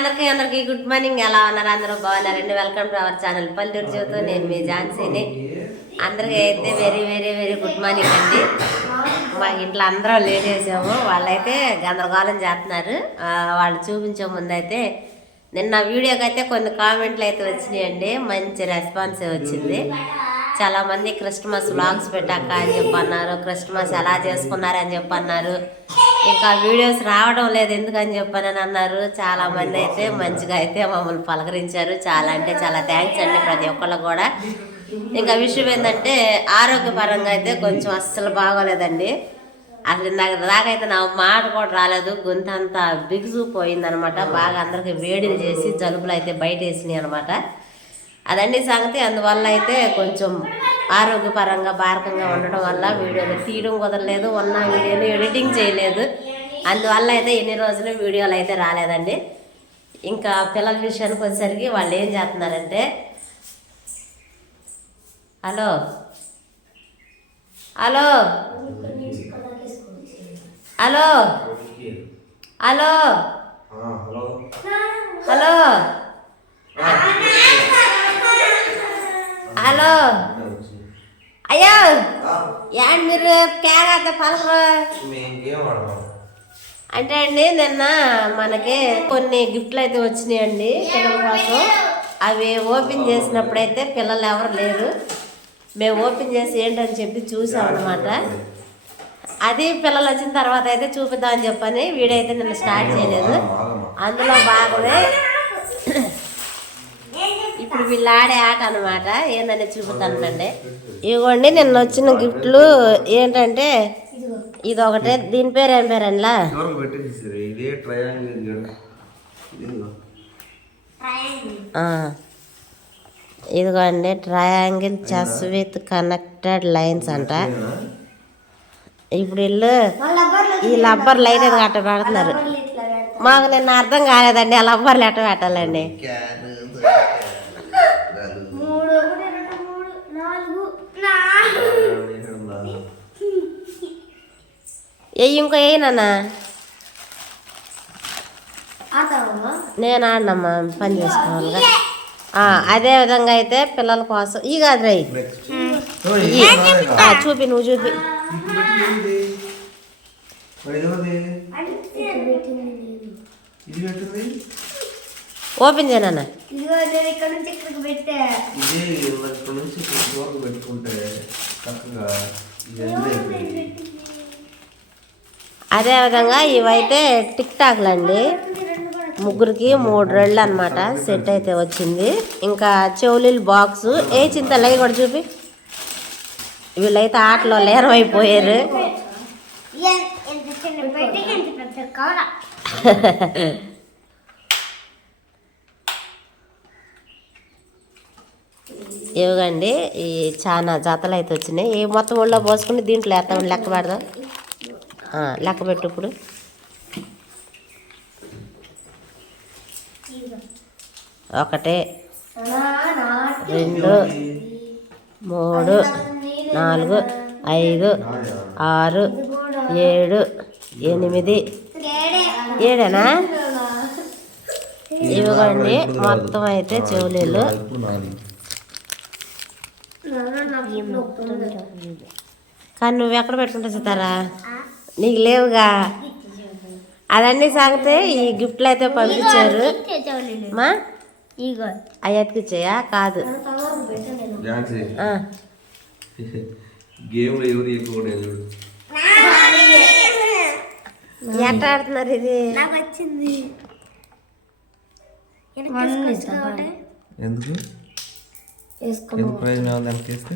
అందరికీ అందరికీ good morning. ఎలా ఉన్నారు? అందరూ బాగున్నారండి వెల్కమ్ టు అవర్ ఛానల్ పల్లెటూరు చూతూ నేను మీ ఝాన్సీని. అందరికీ అయితే very very very good morning అండి. మా ఇంట్లో అందరం లేచేసాము. వాళ్ళైతే గందరగోళం చేస్తున్నారు. వాళ్ళు చూపించే ముందైతే నిన్న వీడియోకి అయితే కొన్ని కామెంట్లు అయితే వచ్చినాయండి. మంచి రెస్పాన్స్ వచ్చింది. చాలా మంది క్రిస్మస్ వ్లాగ్స్ పెట్టాక అని చెప్పి అన్నారు క్రిస్మస్ ఎలా చేసుకున్నారు అని చెప్పి అన్నారు ఇంకా వీడియోస్ రావడం లేదు ఎందుకని చెప్పని అన్నారు. చాలా మంది అయితే మంచిగా అయితే మమ్మల్ని పలకరించారు. చాలా అంటే చాలా థ్యాంక్స్ అండి ప్రతి ఒక్కళ్ళు కూడా. ఇంకా విషయం ఏంటంటే ఆరోగ్యపరంగా అయితే కొంచెం అస్సలు బాగోలేదండి. అసలు నాకు దాకైతే నా మాట కూడా రాలేదు. గొంతంతా అంతా బిగుసుకుపోయిందనమాట. బాగా అందరికి వేడిని చేసి జలుబులు అయితే బయట వేసినాయి అనమాట. అదండి సంగతి. అందువల్ల అయితే కొంచెం ఆరోగ్యపరంగా భారకంగా ఉండడం వల్ల వీడియోలు తీయడం కుదరలేదు. ఉన్న వీడియోలు ఎడిటింగ్ చేయలేదు. అందువల్ల అయితే ఎన్ని రోజులు వీడియోలు అయితే రాలేదండి. ఇంకా పిల్లల విషయానికి వచ్చేసరికి వాళ్ళు ఏం చేస్తున్నారంటే hello? Hello? Hello? Hello? Hello? Hello. అయ్యో. ఏంటి మీరు కేగాత పలకరు? అంటే అండి నిన్న మనకి కొన్ని గిఫ్ట్లు అయితే వచ్చినాయండి పిల్లల కోసం. అవి ఓపెన్ చేసినప్పుడైతే పిల్లలు ఎవరు లేరు. మేము ఓపెన్ చేసి ఏంటని చెప్పి చూసాం అనమాట అది పిల్లలు వచ్చిన తర్వాత అయితే చూపిద్దామని చెప్పని వీడైతే నిన్న స్టార్ట్ చేయలేదు. అందులో భాగమే ఇప్పుడు వీళ్ళు ఆడే ఆట అనమాట ఏందని చూపుతానండి ఇవ్వండి నిన్న వచ్చిన గిఫ్ట్లు ఏంటంటే ఇది ఒకటే దీని పేరు ఏం. ఇదిగో. ఆ. ఇదిగోండి triangle chess with connected lines అంట? ఇప్పుడు వీళ్ళు ఈ లబ్బర్ లైన్ అది అట్ట పెడుతున్నారు మాకు నిన్న అర్థం కాలేదండి ఆ లబ్బర్లు ఎట్ట పెట్టాలండి క్యాను, దాలు. మూడు ఒకటి రెండు మూడు నాలుగు నాలుగు ఇక్కడ ఉందా? ఏ ఇంకో ఆతావా నేను ఆడినమ్మా పని చేసుకోవాలిగా ఆ, అదే విధంగా అయితే పిల్లల కోసం ఈ కాదు రై. చూపి నువ్వు చూపి ఇది ఎవరిది? ఇది పెట్టింది ఓపెన్ చేయనన్నా ఇదిగో నేను ఇక్కడ నుంచి ఇక్కడికి పెట్టా. ఇది ఇక్కడ నుంచి ఇక్కడ వరకు పెట్టుకుంటే చక్కగా ఇది ఎండ్ అయిపోయింది. అదే విధంగా ఇవైతే టిక్ టాక్లు అండి. ముగ్గురికి మూడు రెళ్ళు అనమాట సెట్ అయితే వచ్చింది. ఇంకా చెవులీలు బాక్స్ ఏ చింత లై కూడా చూపి. వీళ్ళైతే ఆటలో లేరమైపోయారు. ఎంత ఇవ్వండి ఈ చాలా జతలు అయితే వచ్చినాయి. ఈ మొత్తం ఒళ్ళో పోసుకుని దీంట్లో వేస్తాం లెక్క పెడదాం. లెక్క పెట్టు ఇప్పుడు. ఒకటి రెండు మూడు నాలుగు ఐదు ఆరు ఏడు ఎనిమిది. ఏడేనా? ఇవ్వండి మొత్తం అయితే చెవులీలు కానీ నువ్వు ఎక్కడ పెట్టుకుంటావు సీతారా? నీకు లేవుగా. అదన్నీ సాగితే ఈ గిఫ్ట్లు అయితే పంపించారు. మా? ఇగో. అవి ఎత్తికిచ్చాయా? కాదు. ఎట్ట ఆడుతున్నారు ఇది? నాకు వచ్చింది. ఎందుకు? ఎందుకు ప్రయోజనం ఉంది వెనక్కి వేస్తే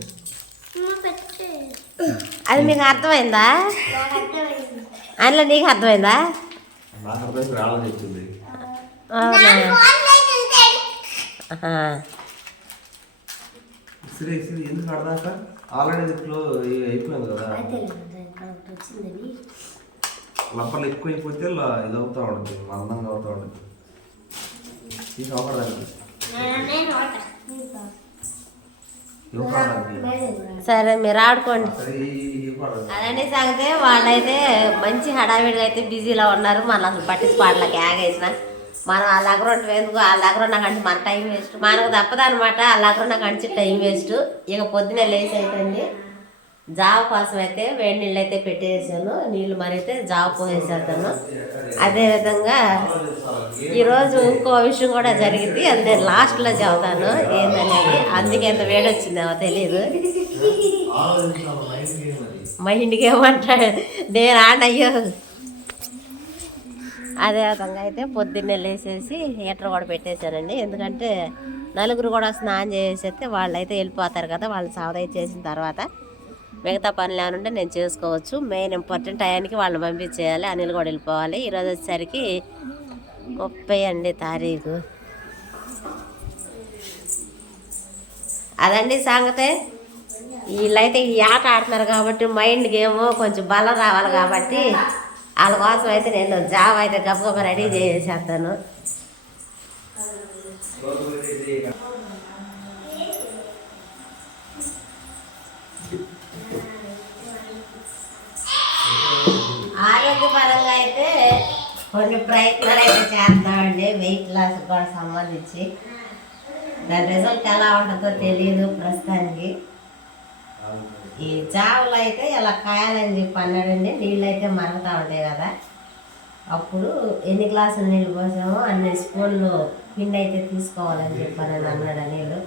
అది మీకు అర్థమైందా అందులో నీకు అర్థమైందా ఎందుకు ఆడదాక ఆల్రెడీ ఇంట్లో అయిపోయింది కదా లబ్బర్లు ఎక్కువ అయిపోతే ఇది అవుతా ఉంటుంది మందంగా అవుతా ఉంటుంది అవపడదానికి ఇవ్వడానికి సరే మీరు ఆడుకోండి. అదండి సాగితే. వాళ్ళైతే మంచి హడావిడిగా అయితే బిజీలో ఉన్నారు. మళ్ళీ అసలు పట్టించుకోవట్లకి ఆగేసిన మనం వాళ్ళ దగ్గర ఎందుకు? వాళ్ళ దగ్గర కంటే మన టైం వేస్ట్. మనకు తప్పదనమాట వాళ్ళ దగ్గర కంచి టైం వేస్ట్. ఇక పొద్దునే లేచి అయిపోయింది. జావ కోసం అయితే వేడి నీళ్ళు అయితే పెట్టేసాను. నీళ్ళు మరైతే జావ పోసేసేద్దాను అదేవిధంగా ఈరోజు ఇంకో విషయం కూడా జరిగింది. అది నేను లాస్ట్లో చెబుతాను ఏందనేది? అందుకే ఎంత వేడి వచ్చిందేమో తెలియదు మా ఇంటికి ఏమంటాడు? నేను ఆడయ్యో అదే విధంగా అయితే పొద్దున్నే లేసేసి హీటర్ కూడా పెట్టేశానండి. ఎందుకంటే నలుగురు కూడా స్నానం చేసేస్తే వాళ్ళు అయితే వెళ్ళిపోతారు కదా వాళ్ళు సావదై చేసిన తర్వాత. మిగతా పనులు ఏమైనా ఉంటే నేను చేసుకోవచ్చు. మెయిన్ ఇంపార్టెంట్ టయానికి వాళ్ళని పంపించేయాలి. అనిల్ కూడా వెళ్ళిపోవాలి. ఈరోజు వచ్చేసరికి ముప్పై అండి తారీఖు. అదండి సంగతే. వీళ్ళైతే ఈ ఆట ఆడుతున్నారు కాబట్టి మైండ్ గేమ్ కొంచెం బలం రావాలి కాబట్టి వాళ్ళ కోసం అయితే నేను జాబ్ అయితే గబగబ రెడీ చేసేస్తాను. ఆరోగ్యపరంగా అయితే కొన్ని ప్రయత్నాలు అయితే చేస్తామండి. వెయిట్ లాస్ కూడా సంబంధించి. దాని రిజల్ట్ ఎలా ఉంటుందో తెలియదు ప్రస్తుతానికి. ఈ జావులు అయితే ఇలా కాయాలని చెప్పి అన్నాడండి నీళ్ళు అయితే మరుగుతూ ఉంటాయి కదా. అప్పుడు ఎన్ని గ్లాసులు నీళ్ళు పోసామో అన్ని స్పూన్లు పిండి అయితే తీసుకోవాలని చెప్పానని అన్నాడు నీళ్ళు.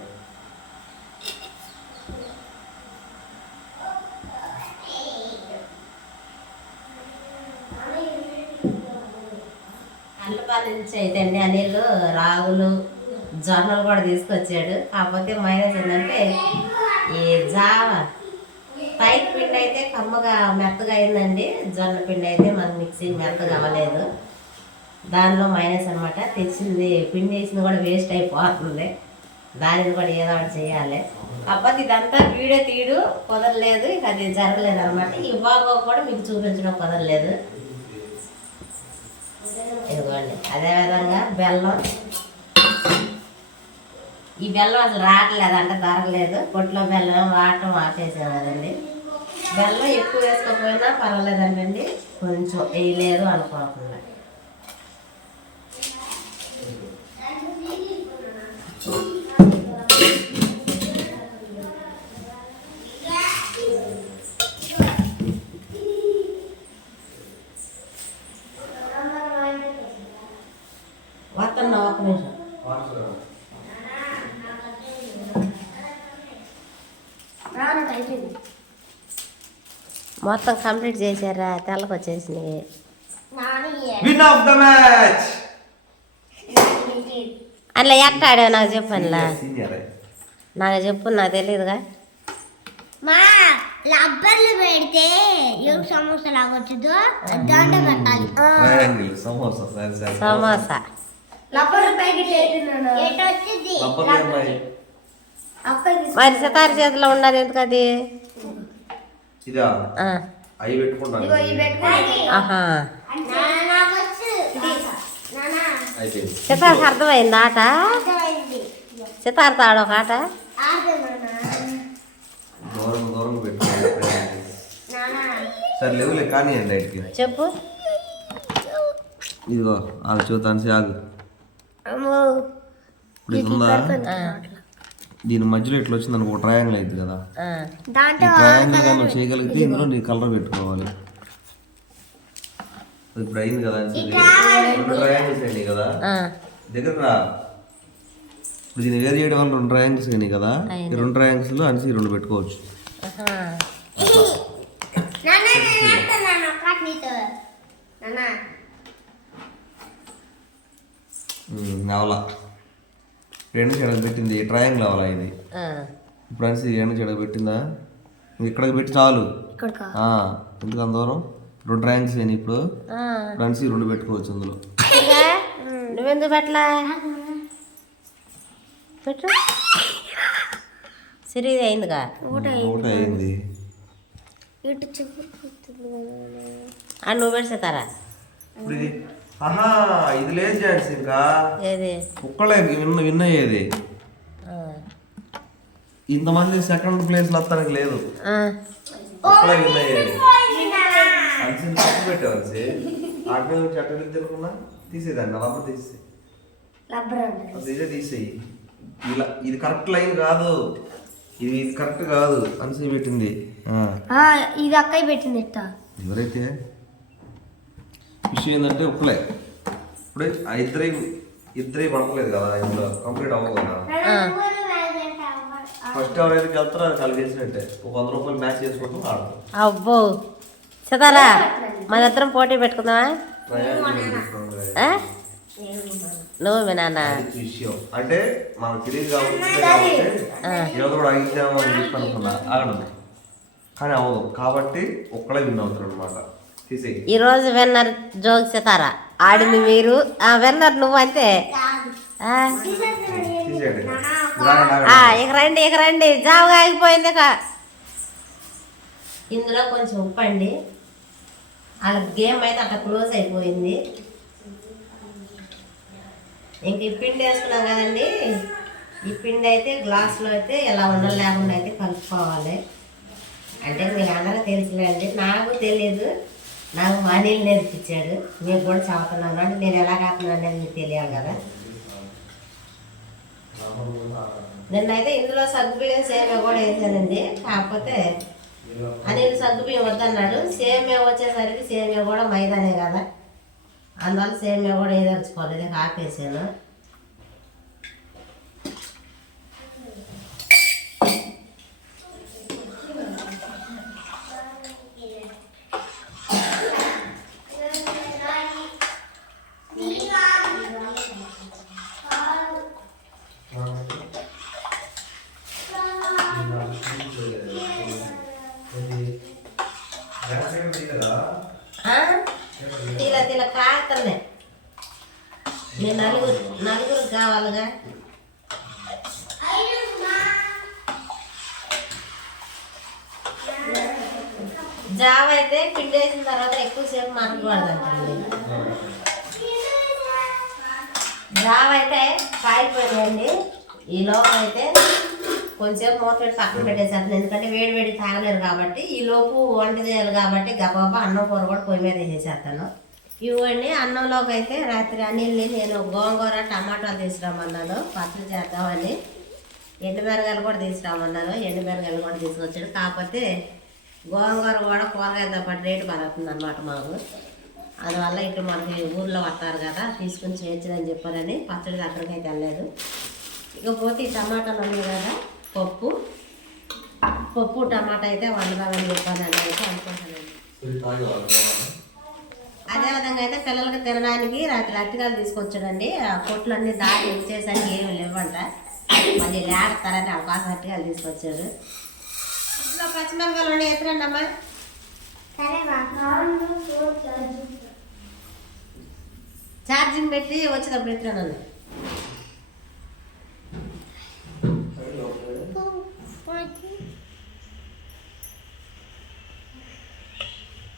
నుంచి అయితే అండి అనిల్ రాగులు జొన్నలు కూడా తీసుకొచ్చాడు. కాకపోతే మైనస్ ఏంటంటే ఈ జావ పైకి పిండి అయితే కమ్మగా మెత్తగా అయిందండి. జొన్న పిండి అయితే మనకు మిక్సీ మెత్తగా అవ్వలేదు. దానిలో మైనస్ అనమాట తెచ్చింది పిండి వేసింది కూడా వేస్ట్ అయిపోతుంది. దానిని కూడా ఏదో ఒకటి చేయాలి. కాకపోతే ఇదంతా వీడియో తీయడు కుదరలేదు. ఇక అది జరగలేదు అనమాట ఈ బాబు కూడా మీకు చూపించడం కుదరలేదు. ఇదిగోండి. అదేవిధంగా బెల్లం. ఈ బెల్లం అసలు రావట్లేదు అంటే దొరకలేదు పొట్లో బెల్లం వాడటం ఆపేసాం కదండి. బెల్లం ఎక్కువ వేసుకోకపోయినా పర్వాలేదండి కొంచెం వేయలేదు అనుకోకుండా. మొత్తం కంప్లీట్ చేశారా? తెల్లకి వచ్చేసినాయి. విన్ ఆఫ్ ద మ్యాచ్ అట్లా ఎట్ట ఆడావు? నాకు చెప్పు సీనియర్ నాకు చెప్పు నాకు తెలియదుగా మా పెడితే ఏం సమోసా లాగొచ్చుదో పెట్టాలి. సమోసా ప్యాకెట్ మరి సితార చేతిలో ఉన్నది ఎందుకు అది ఇదా. ఆ, అవి పెట్టుకుంటాను. సితారకు అర్థమైంది ఆట? సితారతో ఆడ ఒక ఆట. దూరం దూరం సరే లేవులే కానివ్వండి లైట్కి చెప్పు. ఇదిగో ఆగు చూద్దాను ఆగు అమ్మో. ఇప్పుడు దీని మధ్యలో ఇట్లా వచ్చింది అనుకో ట్రయాంగిల్ అయింది కదా. ట్రయాంగిల్ కానీ నువ్వు చేయగలిగితే ఇందులో నీ కలర్ పెట్టుకోవాలి. అది అయింది కదా. రెండు ట్రయాంగిల్స్ అయినాయి కదా. ఆ. దగ్గర రా. ఇప్పుడు దీన్ని వేరు చేయడం వల్ల రెండు ట్రయాంగిల్స్ అయినాయి కదా. ఈ రెండు ట్రయాంగిల్స్లో అనిసి రెండు పెట్టుకోవచ్చు. ఆహా. రెండు చెడకు పెట్టింది ట్రయాంగిల్ అవలా ఇది. ఆ. ఇప్పుడు అనిసి రెండు చెడకు పెట్టిందా? ఇంక ఇక్కడికి పెట్టి చాలు. ఎందుకు అంత దూరం? రెండు ట్రయాంగిల్స్ అయినాయి ఇప్పుడు. అనిసి రెండు పెట్టుకోవచ్చు అందులో. నువ్వెందుకు పెట్టలా? పెట్టు. సిరిది అయిందిగా? ఒకటి అయింది. ఇటు చెప్పు. ఆ నువ్వు ఇది. ఆహా ఇది లేదు ఛాన్స్ ఇంకా. ఏది? ఒక్కళ్ళే విన్న విన్ అయ్యేది. ఇంతమంది సెకండ్ ప్లేస్ వస్తానికి లేదు. ఆ. ఒక్కళ్ళే విన్ అయ్యేది అనిసి తప్పు పెట్టావు అనిసి ఆట చెట్ట తినుకున్నా తీసేదాన్ని అలా తీసే రబ్బర్ ఉంటుంది అసలు ఇదే తీసేయి. ఇలా ఇది కరెక్ట్ లైన్ కాదు. ఇది ఇది కరెక్ట్ కాదు. అని పెట్టింది. ఆ. ఆ, ఇది అక్కయ్య పెట్టింది ఎవరైతే? విషయం ఏంటంటే ఒక్కలే ఇప్పుడే ఆ ఇద్దరి ఇద్దరి పడతలేదు కదా ఇందులో కంప్లీట్ అవ్వదు కదా. ఫస్ట్ ఎవరైతే వెళ్తారో అది కలిగేసినట్టే ఒక వంద రూపాయలు మ్యాచ్ చేసుకుంటూ ఆడతాం. అబ్బో. చదారా మన ఇద్దరం పోటీ పెట్టుకుందామా? ఆ? నువ్వు మీ నాన్న విషయం. అంటే మనకు తెలియదు కాబట్టి ఏదో కూడా అయిందేమో అని చెప్పి అనుకున్నా. ఆగడం. కానీ అవ్వదు. కాబట్టి ఒక్కడే విన్ అవుతారు అనమాట తీసేయి. ఈ రోజు విన్నర్ జోగి సితారా ఆడింది మీరు. ఆ విన్నర్ నువ్వు అంతే. ఇక రండి ఇక రండి. జావుగా ఆగిపోయింది ఇక. ఇందులో కొంచెం ఉప్పు అండి. వాళ్ళ గేమ్ అయితే అట్లా క్లోజ్ అయిపోయింది. ఇంక ఈ పిండి వేసుకున్నాం కదండి. ఈ పిండి అయితే గ్లాసులో అయితే ఇలా ఉండలు లేకుండా అయితే కలుపుకోవాలి. అంటే మీకు అందరూ తెలుసులేండి నాకు తెలియదు నాకు మనీలు నేర్పించాడు. మీకు కూడా చదువుతున్నాను అంటే నేను ఎలా కాస్తున్నాను అనేది మీకు తెలియాలి కదా. నిన్నైతే ఇందులో సగ్గుబియ్యం సేమే కూడా వేసానండి కాకపోతే అనిల్ సగ్గుబియ్యం వద్దన్నాడు. సేమే వచ్చేసరికి సేమే కూడా మైదానే కదా. అందువల్ల సేమే కూడా వేదలుచుకోలేదు ఆపేసాను. నలుగురు నలుగురు కావాలిగా. జావ అయితే పిండి వేసిన తర్వాత ఎక్కువసేపు మరగకూడదంటండి జావ అయితే కాలిపోయిందండి ఈ లోపు అయితే కొంచెం మూత పెట్టి పక్కన పెట్టేసాను ఎందుకంటే వేడి వేడి తాగలేరు కాబట్టి ఈ లోపు వంట చేయాలి కాబట్టి గబాబా అన్నం కూర కూడా పొయ్యి మీద వేసేసేస్తాను. ఇవ్వండి. అన్నంలోకి అయితే రాత్రి అనిల్ని నేను గోంగూర టమాటాలు తీసుకురామన్నాను పచ్చడి చేద్దామని ఎండుమిరగాయలు కూడా తీసుకురామన్నాను ఎండుమిరగాయలు కూడా తీసుకొచ్చాడు. కాకపోతే గోంగూర కూడా కూరగాయలతో పాటు రేటు పడుతుంది అనమాట మాకు. అందువల్ల ఇటు మనకి ఊర్లో వస్తారు కదా తీసుకుని చేయొచ్చుదని చెప్పారని పచ్చడి అయితే వెళ్ళలేదు. ఇకపోతే ఈ టమాటాలు ఉన్నాయి కదా పప్పు. పప్పు టమాటా అయితే వండుదామని చెప్పానని అయితే అనుకుంటున్నాను. అదేవిధంగా అయితే పిల్లలకి తినడానికి రాత్రి అరటికాయలు తీసుకొచ్చాడండి. ఆ పొట్లన్నీ దాటి ఇచ్చేసరికి ఏమి లేవంట. మళ్ళీ లేడతారని అవకాశం అరటికాయలు తీసుకొచ్చాడు. ఇంట్లో పచ్చిమిరకాయలు ఉన్నాయి. ఎత్తురండి అమ్మా ఛార్జింగ్ పెట్టి వచ్చేటప్పుడు ఎత్తురాను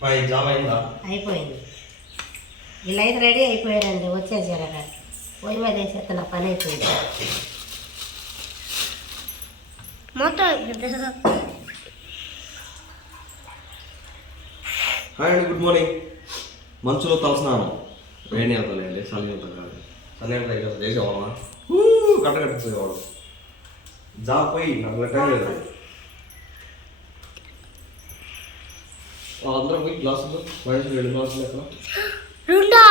మరి జాబ్ అయిందా? అయిపోయింది. వీళ్ళు అయితే రెడీ అయిపోయారండి వచ్చేసారు అక్కడ. పొయ్యి మీద వేసేస్తున్న పని అయిపోయింది. మొత్తం హాయ్ అండి గుడ్ మార్నింగ్. మంచులో తలస్నానం. వేడి అవుతానండి చలి అవుతా కాదు. చలి అవుతా కదా చేసేవాళ్ళమా? కట్ట కట్టేసేవాడు జాబ్ పోయి నాకు టైం లేదు. వాళ్ళందరూ పోయి గ్లాసులు వయసు రెండు గ్లాసులు ఎక్కడ రెండా?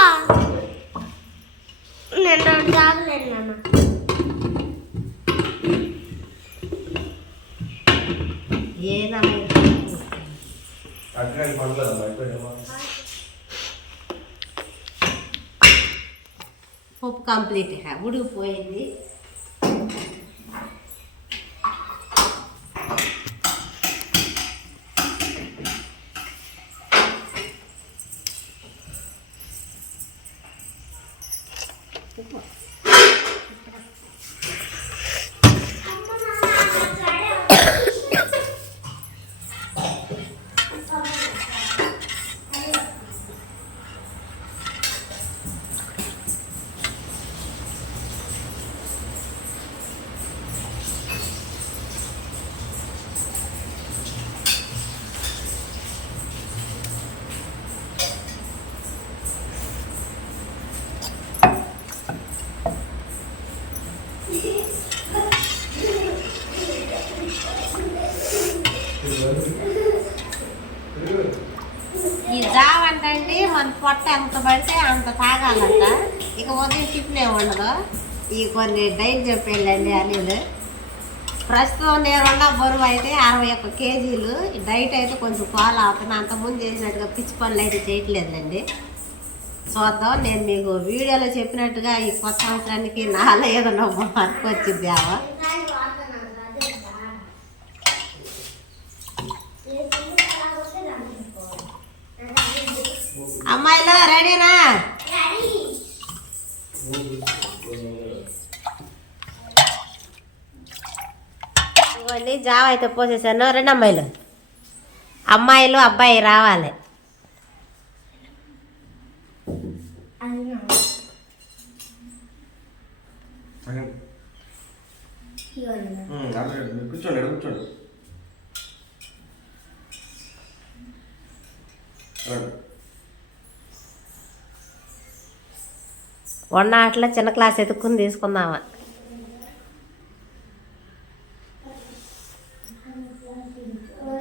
నేను రెండు తాగలేను నాన్న పప్పు కంప్లీట్ ఉడికిపోయింది. ఈ జావ అంటే మన పొట్ట ఎంత పడితే అంత తాగాలంట. ఇక ఉదయం టిఫిన్ ఏమి ఉండదు ఈ కొన్ని డైట్ చెప్పేళ్ళండి అనిల్. ప్రస్తుతం నేనున్న బరువు అయితే అరవై ఒక్క కేజీలు. డైట్ అయితే కొంచెం ఫాలో అవుతున్నా. అంతకుముందు చేసినట్టుగా పిచ్చి పనులు అయితే చేయట్లేదండి చూద్దాం. నేను మీకు వీడియోలో చెప్పినట్టుగా ఈ కొత్త సంవత్సరానికి నాలో నవ్వు మార్పు వచ్చింది ఆవా రెడీనా ఇవ్వండి జావ అయితే పోసేసాను. రెండు అమ్మాయిలు. అమ్మాయిలు అబ్బాయి రావాలి. కూర్చోండి కూర్చోండి రండి. వన్ నాట్లో చిన్న క్లాస్ ఎత్తుక్కుని తీసుకుందామా?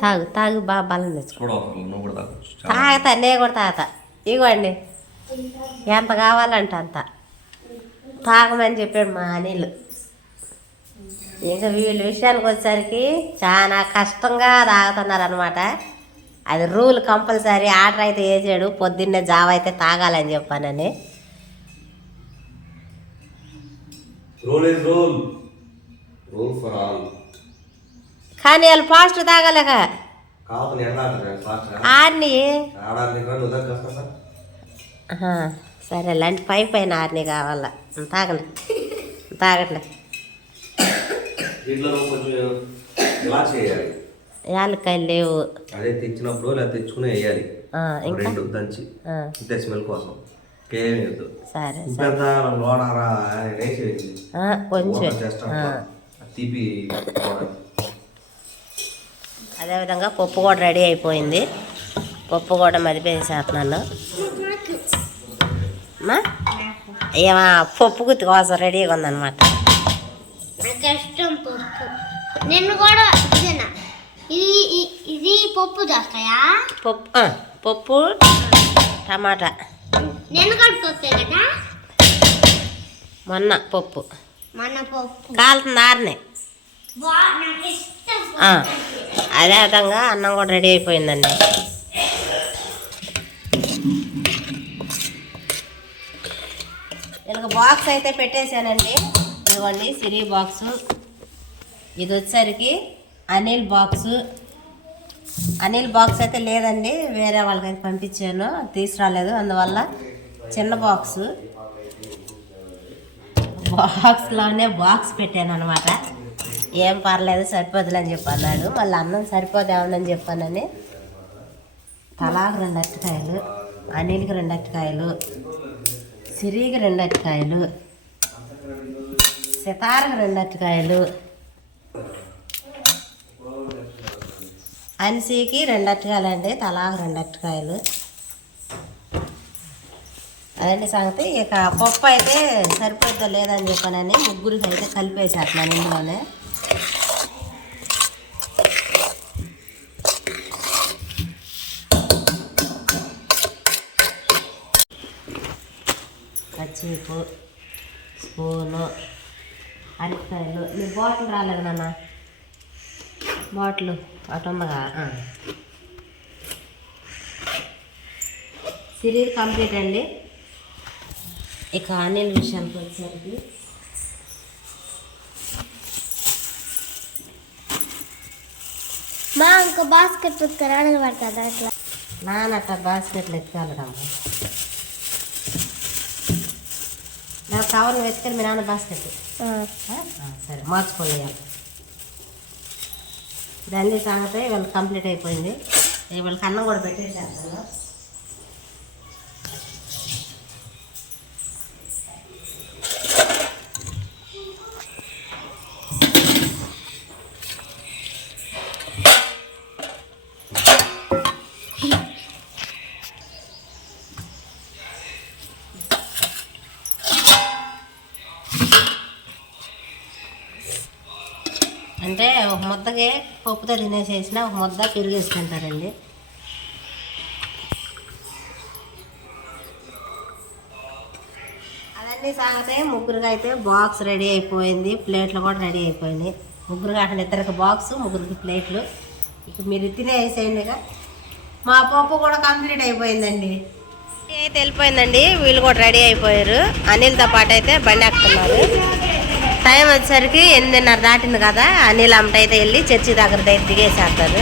తాగు తాగు బాగా బలం తెచ్చుకో. తాగతా నేను కూడా తాగతా. ఇగోండి. ఎంత కావాలంటే అంత. తాగమని చెప్పాడు మా అనిల్. ఇంకా వీళ్ళ విషయానికి వచ్చేసరికి చాలా కష్టంగా తాగుతున్నారు అనమాట అది రూల్ కంపల్సరీ ఆర్డర్ అయితే వేసాడు పొద్దున్నే జావ అయితే తాగాలని చెప్పానని. Rule is rule rule for all కానీ వాళ్ళు ఫాస్ట్ తాగలేక. ఆడుతున్నారు ఫాస్ట్గా ఆడిని ఆడాలి నువ్వు దగ్గర వస్తా సార్ సరే లాంటి పై పైన ఆరిని కావాలా. తాగండి తాగండి దీంట్లో కొంచెం ఇలా చేయాలి యాలక్కాయలు లేవు. అదే తెచ్చినప్పుడు లేదా తెచ్చుకుని వేయాలి. రెండు దంచి. ఇంతే స్మెల్ కోసం. సరే కొంచెం. అదేవిధంగా పప్పు కూడా రెడీ అయిపోయింది. పప్పు కూడా మదిపేసేస్తున్నాను అమ్మా ఏమా పప్పు గుత్తి కోసం రెడీగా ఉందన్నమాట. నేను కూడా ఇదేనా? ఇది ఇ- ఇది పప్పు చేస్తాయా పప్పు పప్పు టమాటా. కదా? మొన్న పప్పు. కాలుతుంది ఆరినే ఆ, అదేవిధంగా అన్నం కూడా రెడీ అయిపోయిందండి. ఇలా బాక్స్ అయితే పెట్టేశానండి. ఇదిగోండి సిరి బాక్సు. ఇది వచ్చేసరికి అనిల్ బాక్సు. అనిల్ బాక్స్ అయితే లేదండి వేరే వాళ్ళకైతే పంపించాను. తీసుకురాలేదు. అందువల్ల చిన్న బాక్స్ బాక్స్లోనే బాక్స్ పెట్టాను అనమాట ఏం పర్లేదు సరిపోదులే అని చెప్పి అన్నాడు. మళ్ళీ అన్నం సరిపోదేమని చెప్పానని తలాకు రెండు అట్టకాయలు అనిల్కి రెండు అట్టకాయలు సిరికి రెండు అట్టకాయలు సితారకు రెండు అట్టకాయలు అన్సీకి రెండు అట్టకాయలు అండి తలాకు రెండు అట్టకాయలు. అదండి సంగతి. ఇక పప్పు అయితే సరిపోద్దో లేదని చెప్పానని ముగ్గురికి అయితే కలిపేసేస్తున్నాను ఇందులోనే కచ్చీపు స్పూను అరటికాయలు నీ బాటిల్ రాలేదు నాన్న. బాటిల్. అటు ఉందగా సిరీస్ కంప్లీట్ అండి. ఇక అనిల్ విషయానికి వచ్చేసరికి. మా ఇంకో బాస్కెట్ తిరగడానికి పడుతుంది అట్లా? నానట బాస్కెట్లు ఎత్తుకెళ్ళడమ్మా. నాకు కవర్లు వెతుకొని మీ నాన్న బాస్కెట్. సరే మార్చుకోలేదు దాన్ని సంగతి వీళ్ళకి కంప్లీట్ అయిపోయింది. ఇక వీళ్ళకి అన్నం కూడా పెట్టేసేస్తాను పప్పుతో తినేసేసిన ఒక ముద్ద పెరిగేసుకుంటారండి అదన్నీ సాగితే ముగ్గురికి అయితే బాక్స్ రెడీ అయిపోయింది ప్లేట్లు కూడా రెడీ అయిపోయినాయి. ముగ్గురు కాకుండా ఇద్దరికి బాక్స్ ముగ్గురికి ప్లేట్లు. ఇక మీరు తినేసేయండిగా మా పప్పు కూడా కంప్లీట్ అయిపోయిందండి. అయితే వెళ్ళిపోయిందండి వీళ్ళు కూడా రెడీ అయిపోయారు. అనిల్తో పాటు అయితే బండి ఎక్కుతున్నారు. టైం వచ్చేసరికి ఎనిమిదిన్నర దాటింది కదా అనిల్ అయితే వెళ్ళి చర్చి దగ్గర అయితే దిగేసేస్తారు.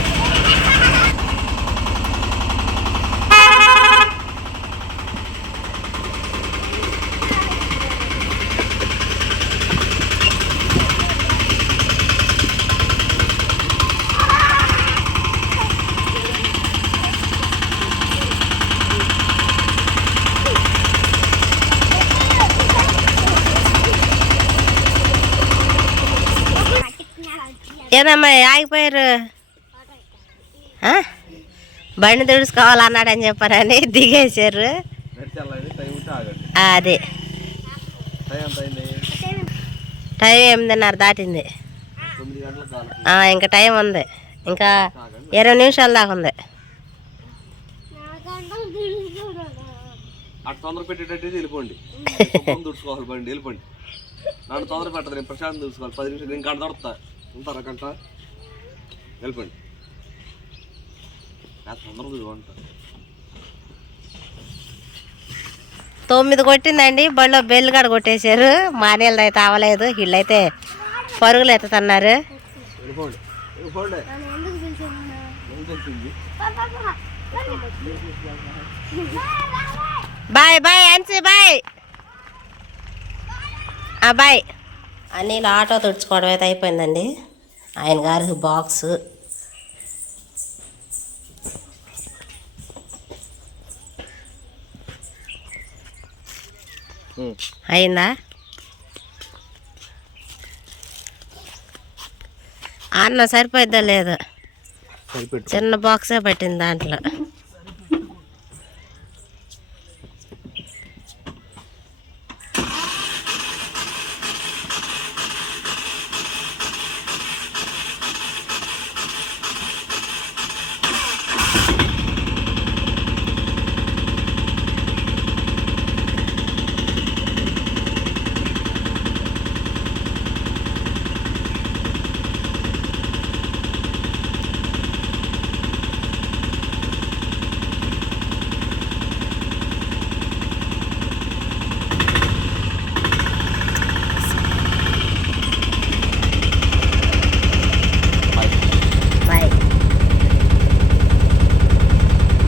ఏదమ్మా ఆగిపోయారు? బండి తుడుచుకోవాలన్నాడని చెప్పారని దిగేశారు. అదే. టైం ఎనిమిదిన్నర దాటింది. ఇంకా టైం ఉంది. ఇంకా ఇరవై నిమిషాల దాకా ఉంది. అటు తొందర పెట్టేటట్టు వెళ్ళిపోండి. శుభ్రం దుడుచుకోవాలి బండి వెళ్ళిపోండి. నన్ను తొందర పెట్టదు నేను ప్రశాంతం దుడుచుకోవాలి పది నిమిషాలు నేను గంట దొరుకుతా ఉంటారా గంట వెళ్ళిపోండి నా తొందర దుడుకుంటా తొమ్మిది కొట్టిందండి బళ్ళో బెల్ కాడ కొట్టేశారు. మా నీళ్ళది అయితే అవ్వలేదు వీళ్ళైతే పరుగులు ఎత్తుతున్నారు. బాయ్ బాయ్ అన్సి బాయ్. ఆ, అనిల్ ఆటో తుడుచుకోవడం అయితే అయిపోయిందండి. ఆయన గారికి బాక్స్. అయిందా? అన్నం సరిపోద్దా లేదు? చిన్న బాక్సే పట్టింది దాంట్లో బాయ్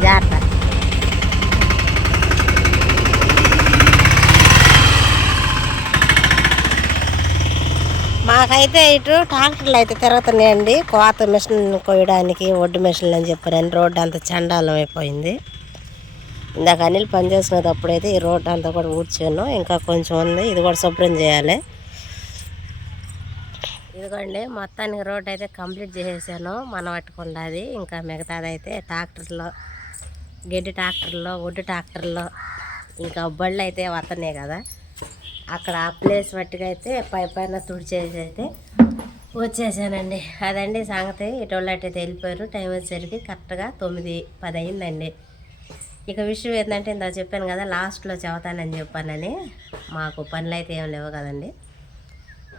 జాగ్రత్త నాకైతే ఇటు ట్రాక్టర్లు అయితే తిరుగుతున్నాయండి. కోత మిషన్ కోయడానికి ఒడ్డు మిషన్లు అని చెప్పారండి రోడ్డు అంతా చండాలం అయిపోయింది. ఇందాక అనిల్ పని చేసుకునేటప్పుడు అయితే ఈ రోడ్డు అంతా కూడా ఊడ్చాను. ఇంకా కొంచెం ఉంది. ఇది కూడా శుభ్రం చేయాలి. ఇదిగోండి మొత్తానికి రోడ్ అయితే కంప్లీట్ చేసేసాను. మన పట్టుకుండాది ఇంకా మిగతాది అయితే ట్రాక్టర్లో గడ్డి ట్రాక్టర్లో ఒడ్డు ట్రాక్టర్లో ఇంకా బళ్ళు అయితే వస్తున్నాయి కదా. అక్కడ ఆ ప్లేస్ మట్టుగా అయితే పై పైన తుడిచేసి అయితే వచ్చేసానండి. అదండి సంగతి. ఇటోళ్ళు అయితే వెళ్ళిపోయారు టైం వచ్చేసరికి కరెక్ట్గా తొమ్మిది పది అయిందండి. ఇక విషయం ఏంటంటే ఇందా చెప్పాను కదా లాస్ట్లో చెబుతానని చెప్పానని. మాకు పనులు అయితే ఏం లేవు కదండి.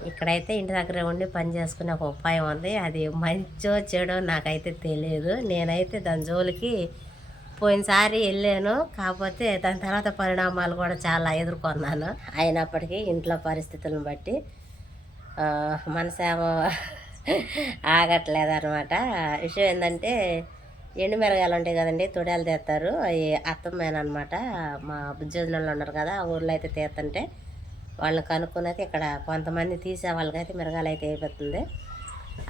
ఇక్కడైతే ఇంటి దగ్గర ఉండి పని చేసుకునే ఒక ఉపాయం ఉంది. అది మంచో చెడో నాకైతే తెలియదు నేనైతే దాని జోలికి పోయినసారి వెళ్ళాను. కాకపోతే దాని తర్వాత పరిణామాలు కూడా చాలా ఎదుర్కొన్నాను. అయినప్పటికీ ఇంట్లో పరిస్థితులను బట్టి మనసేమో ఆగట్లేదు అనమాట విషయం ఏంటంటే ఎండుమిరగాయలు ఉంటాయి కదండి తొడాలు తీస్తారు. అవి అత్తమ్మేనమాట మా బుజ్జోజనంలో ఉన్నారు కదా ఆ ఊర్లో అయితే తీస్తుంటే వాళ్ళని కనుక్కొని అయితే ఇక్కడ కొంతమంది తీసే వాళ్ళకైతే మిరగాయలు అయితే అయిపోతుంది.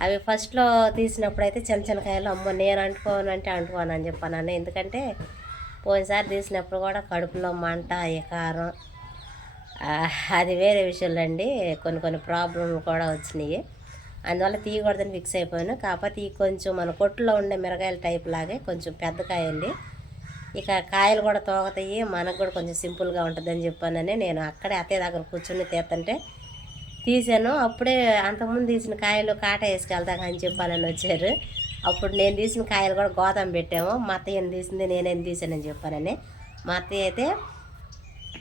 అవి ఫస్ట్లో తీసినప్పుడు అయితే చిన్న చిన్నకాయలు అమ్మ అమ్మో నేను అంటుకోను అంటే అంటుకోను అని చెప్పాను ఎందుకంటే పోయినసారి తీసినప్పుడు కూడా కడుపులో మంట ఎకారం అది వేరే విషయంలో అండి. కొన్ని కొన్ని ప్రాబ్లంలు కూడా వచ్చినాయి. అందువల్ల తీయకూడదని ఫిక్స్ అయిపోయాను. కాకపోతే ఈ కొంచెం మన కొట్టులో ఉండే మిరగాయల టైప్ లాగే కొంచెం పెద్ద కాయ అండి. ఇక కాయలు కూడా తోగతాయి. మనకు కూడా కొంచెం సింపుల్గా ఉంటుందని చెప్పానని నేను అక్కడే అత్తయ్య దగ్గర కూర్చొని తీస్తుంటే తీసాను. అప్పుడే అంతకుముందు తీసిన కాయలు కాట వేసుకెళ్తాక అని చెప్పాలని వచ్చారు. అప్పుడు నేను తీసిన కాయలు కూడా గోదాం పెట్టాము. మా అత్తయ్య ఏం తీసింది నేనేం తీసానని చెప్పానని. మా అత్తయ్య అయితే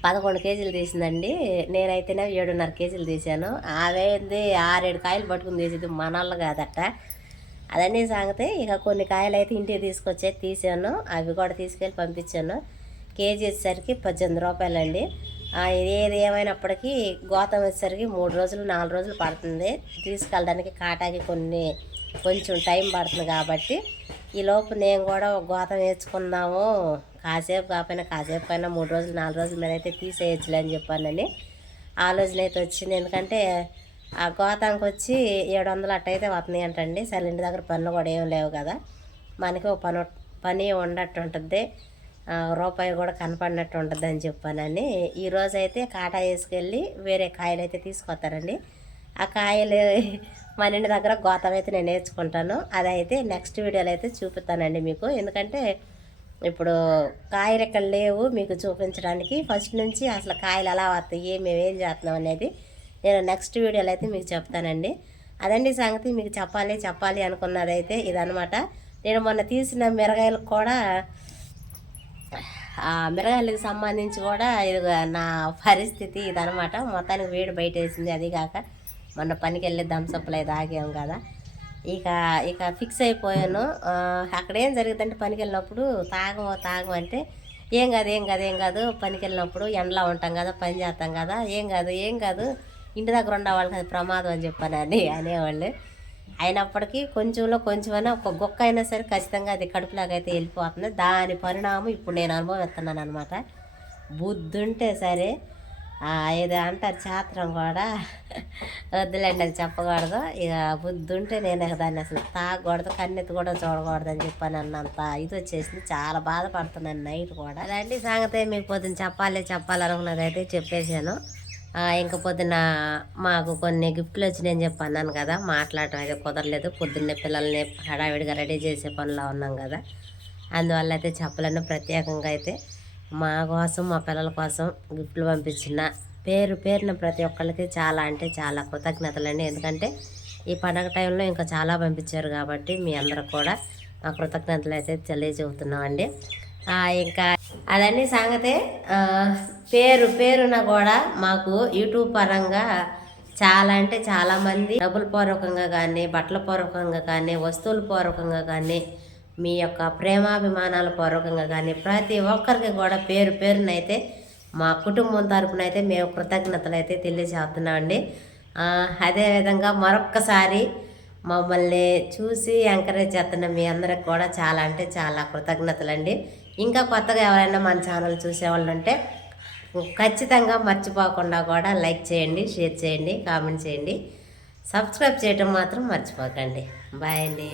పదకొండు కేజీలు తీసిందండి. నేనైతేనే ఏడున్నర కేజీలు తీసాను. అదేంది ఆరేడు కాయలు పట్టుకుని తీసేది మనల్ని కాదట. అదన్నీ సంగతి. ఇక కొన్ని కాయలు అయితే ఇంటికి తీసుకొచ్చే తీసాను. అవి కూడా తీసుకెళ్ళి పంపించాను. కేజీ వచ్చేసరికి పద్దెనిమిది రూపాయలండి. ఏది ఏమైనప్పటికీ గోతం వచ్చేసరికి మూడు రోజులు నాలుగు రోజులు పడుతుంది. తీసుకెళ్ళడానికి కాటాకి కొన్ని కొంచెం టైం పడుతుంది కాబట్టి ఈ లోపు నేను కూడా ఒక గోతం వేసుకుందాము. కాసేపు కాకపోయినా కాసేపు అయినా మూడు రోజులు నాలుగు రోజులు మీద అయితే తీసేయచ్చులే అని చెప్పానని ఆలోచన అయితే వచ్చింది. ఎందుకంటే ఆ గోతానికి వచ్చి ఏడు వందలు అట్టయితే వస్తున్నాయి అంటండి. సరే ఇంటి దగ్గర పనులు కూడా ఏం లేవు కదా. మనకి ఒక పని పని ఉండట్టు ఉంటుంది రూపాయి కూడా కనపడినట్టు ఉంటుంది అని చెప్పానని ఈరోజైతే కాటా వేసుకెళ్ళి వేరే కాయలు అయితే తీసుకొస్తారండి. ఆ కాయలు మన ఇంటి దగ్గర గోతం అయితే నేను నేర్చుకుంటాను. అదైతే నెక్స్ట్ వీడియోలో అయితే చూపిస్తానండి మీకు. ఎందుకంటే ఇప్పుడు కాయలు ఇక్కడ లేవు మీకు చూపించడానికి. ఫస్ట్ నుంచి అసలు కాయలు ఎలా వస్తాయి మేము ఏం చేస్తున్నాం అనేది నేను నెక్స్ట్ వీడియోలో అయితే మీకు చెప్తానండి. అదండి సంగతి మీకు చెప్పాలి చెప్పాలి అనుకున్నది అయితే ఇదనమాట నేను మొన్న తీసిన మిరగాయలకు కూడా మిరగాయలకు సంబంధించి కూడా ఇది నా పరిస్థితి ఇదనమాట మొత్తానికి వేడి బయట వేసింది అది కాక మొన్న పనికి వెళ్ళి దంసప్పులు తాగాం కదా. ఇక ఇక ఫిక్స్ అయిపోయాను. అక్కడేం జరుగుతుందంటే పనికి వెళ్ళినప్పుడు తాగము తాగము అంటే ఏం కాదు ఏం కాదు ఏం కాదు పనికి వెళ్ళినప్పుడు ఎండలో ఉంటాం కదా పని చేస్తాం కదా ఏం కాదు ఏం కాదు ఇంటి దగ్గర ఉండే వాళ్ళకి అది ప్రమాదం అని చెప్పానని అనేవాళ్ళు. అయినప్పటికీ కొంచెంలో కొంచెమైనా ఒక గొక్క అయినా సరే ఖచ్చితంగా అది కడుపులాగైతే వెళ్ళిపోతుంది. దాని పరిణామం ఇప్పుడు నేను అనుభవిస్తున్నాను అనమాట బుద్ధుంటే సరే ఏదో అంటారు చాత్రం కూడా. వద్దులేండి అది చెప్పకూడదు. ఇక బుద్ధి ఉంటే నేను దాన్ని అసలు తాగకూడదు కన్నెత్తి కూడా చూడకూడదు అని చెప్పాను అన్నంత ఇది వచ్చేసింది. చాలా బాధపడుతున్నాను నైట్ కూడా. అలాంటి సంగతే మీకు పొద్దున్న చెప్పాలి చెప్పాలనుకున్నది అయితే చెప్పేశాను. ఇంకా పొద్దున మాకు కొన్ని గిఫ్ట్లు వచ్చినాయని చెప్పి అన్నాను కదా మాట్లాడటం అయితే కుదరలేదు. పొద్దున్నే పిల్లల్ని హడావిడిగా రెడీ చేసే పనిలో ఉన్నాం కదా. అందువల్ల అయితే చెప్పలను. ప్రత్యేకంగా అయితే మా కోసం మా పిల్లల కోసం గిఫ్ట్లు పంపించిన పేరు పేరున ప్రతి ఒక్కళ్ళకి చాలా అంటే చాలా కృతజ్ఞతలండి. ఎందుకంటే ఈ పండగ టైంలో ఇంకా చాలా పంపించారు కాబట్టి మీ అందరూ కూడా మా కృతజ్ఞతలు అయితే తెలియజేస్తున్నామండి. ఇంకా అదన్నీ సంగతే. పేరు పేరున కూడా మాకు యూట్యూబ్ పరంగా చాలా అంటే చాలామంది డబ్బుల పూర్వకంగా కానీ బట్టల పూర్వకంగా కానీ వస్తువుల పూర్వకంగా కానీ మీ యొక్క ప్రేమాభిమానాల పూర్వకంగా కానీ ప్రతి ఒక్కరికి కూడా పేరు పేరునైతే మా కుటుంబం తరపున అయితే మేము కృతజ్ఞతలు అయితే తెలియజేస్తున్నామండి అదేవిధంగా మరొక్కసారి మమ్మల్ని చూసి ఎంకరేజ్ చేస్తున్న మీ అందరికి కూడా చాలా అంటే చాలా కృతజ్ఞతలండి. ఇంకా కొత్తగా ఎవరైనా మన ఛానల్ చూసేవాళ్ళు ఉంటే ఖచ్చితంగా మర్చిపోకుండా కూడా లైక్ చేయండి షేర్ చేయండి కామెంట్ చేయండి. సబ్స్క్రైబ్ చేయటం మాత్రం మర్చిపోకండి. బాయ్ అండి.